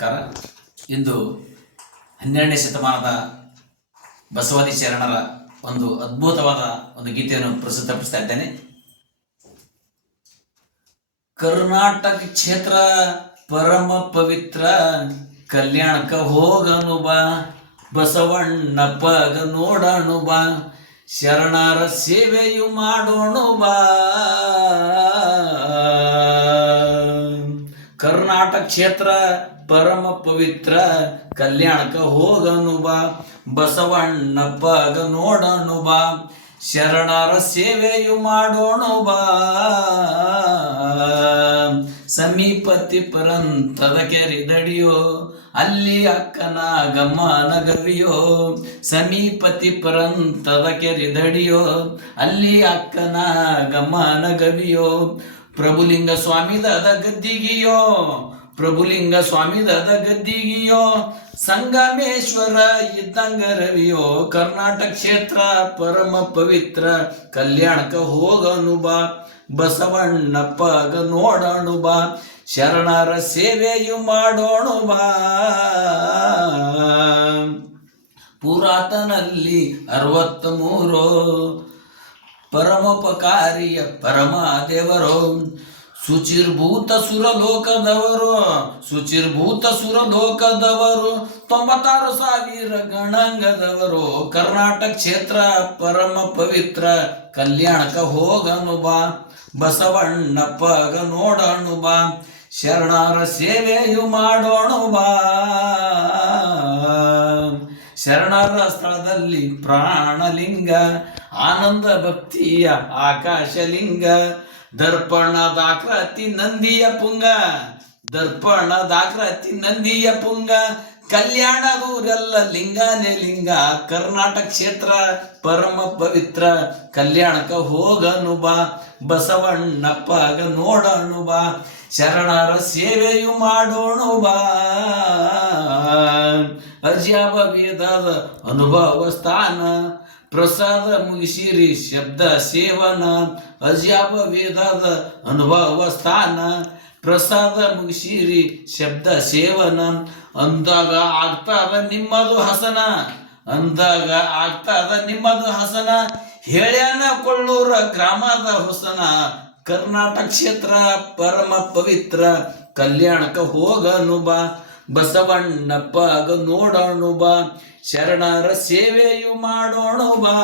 ನಮಸ್ಕಾರ. ಇಂದು 12ನೇ ಶತಮಾನದ ಬಸವಾದಿ ಶರಣರ ಒಂದು ಅದ್ಭುತವಾದ ಒಂದು ಗೀತೆಯನ್ನು ಪ್ರಸ್ತುತಪಡಿಸ್ತಾ ಇದ್ದೇನೆ. ಕರ್ನಾಟಕ ಕ್ಷೇತ್ರ ಪರಮ ಪವಿತ್ರ, ಕಲ್ಯಾಣಕ ಹೋಗನು ಬಾ, ಬಸವಣ್ಣಪ್ಪಗ ನೋಡನು ಬಾ, ಶರಣರ ಸೇವೆಯು ಮಾಡೋಣ ಬಾ. ಕರ್ನಾಟಕ ಕ್ಷೇತ್ರ ಪರಮ ಪವಿತ್ರ, ಕಲ್ಯಾಣಕ ಹೋಗನು ಬಾ, ಬಸವಣ್ಣಪ್ಪಗ ನೋಡನು ಬಾ, ಶರಣರ ಸೇವೆಯು ಮಾಡೋಣ ಬಾ. ಸಮೀಪತಿ ಪರಂತದ ಕೆರೆ ದಡಿಯೋ, ಅಲ್ಲಿ ಅಕ್ಕನ ಗಮ್ಮನ ಗವಿಯೋ. ಸಮೀಪತಿ ಪರಂತದ ಕೆರೆ ದಡಿಯೋ, ಅಲ್ಲಿ ಅಕ್ಕನ ಗಮ್ಮನ ಗವಿಯೋ. ಪ್ರಭುಲಿಂಗ ಸ್ವಾಮಿದದ ಗದ್ದಿಗಿಯೋ, ಪ್ರಭುಲಿಂಗ ಸ್ವಾಮಿದದ ಗದ್ದಿಗಿಯೋ. ಸಂಗಮೇಶ್ವರ ಇದ್ದಂಗ ರವಿಯೋ, ಕರ್ನಾಟಕ ಕ್ಷೇತ್ರ ಪರಮ ಪವಿತ್ರ, ಕಲ್ಯಾಣಕ ಹೋಗನು ಬಾ, ಬಸವಣ್ಣಪ್ಪಗ ನೋಡನು ಬಾ, ಶರಣರ ಸೇವೆಯು ಮಾಡೋಣ ಬಾ. ಪುರಾತನಲ್ಲಿ 63 ಪರಮೋಪಕಾರಿಯ ಪರಮ ದೇವರು, ಶುಚಿರ್ಭೂತ ಸುರಲೋಕದವರು, ಶುಚಿರ್ಭೂತ ಸುರಲೋಕದವರು, 96,000 ಗಣಾಂಗದವರು. ಕರ್ನಾಟಕ ಕ್ಷೇತ್ರ ಪರಮ ಪವಿತ್ರ, ಕಲ್ಯಾಣಕ ಹೋಗನು ಬಾ, ಬಸವಣ್ಣಪ್ಪಗ ನೋಡನು ಬಾ, ಶರಣರ ಸೇವೆಯು ಮಾಡೋಣ ಬಾ. ಶರಣರ ಸ್ಥಳದಲ್ಲಿ ಪ್ರಾಣಲಿಂಗ, ಆನಂದ ಭಕ್ತಿಯ ಆಕಾಶಲಿಂಗ. ದರ್ಪಣದಾಕೃತಿ ನಂದಿಯ ಪುಂಗ, ದರ್ಪಣದಾಕೃತಿ ನಂದಿಯ ಪುಂಗ. ಕಲ್ಯಾಣದೂರೆಲ್ಲ ಲಿಂಗನೇ ಲಿಂಗ. ಕರ್ನಾಟಕ ಕ್ಷೇತ್ರ ಪರಮ ಪವಿತ್ರ, ಕಲ್ಯಾಣಕ ಹೋಗನು ಬಾ, ಬಸವಣ್ಣಪ್ಪಗ ನೋಡನು ಬಾ, ಶರಣರ ಸೇವೆಯು ಮಾಡೋಣ ಬಾ. ಅಜ್ಯಾಬ ವೇದದ ಅನುಭವ ಸ್ಥಾನ, ಪ್ರಸಾದ ಮುಗಿಸಿರಿ ಶಬ್ದ ಸೇವನ. ಅಜ್ಯಾಬ ವೇದದ ಅನುಭವ ಸ್ಥಾನ, ಪ್ರಸಾದ ಮುಗಿಸಿರಿ ಶಬ್ದ ಸೇವನ. ಅಂದಾಗ ಆಗ್ತದ ನಿಮ್ಮದು ಹಸನ, ಅಂದಾಗ ಆಗ್ತದ ನಿಮ್ಮದು ಹಸನ. ಹೇಳ್ಯಾನ ಕೊಳ್ಳೂರ ಗ್ರಾಮದ ಹೊಸನ. ಕರ್ನಾಟಕ ಕ್ಷೇತ್ರ ಪರಮ ಪವಿತ್ರ, ಕಲ್ಯಾಣಕ ಹೋಗನು ಬಾ, ಬಸವಣ್ಣಪ್ಪಗ ನೋಡೋಣ ಬಾ, ಶರಣರ ಸೇವೆಯು ಮಾಡೋಣ ಬಾ.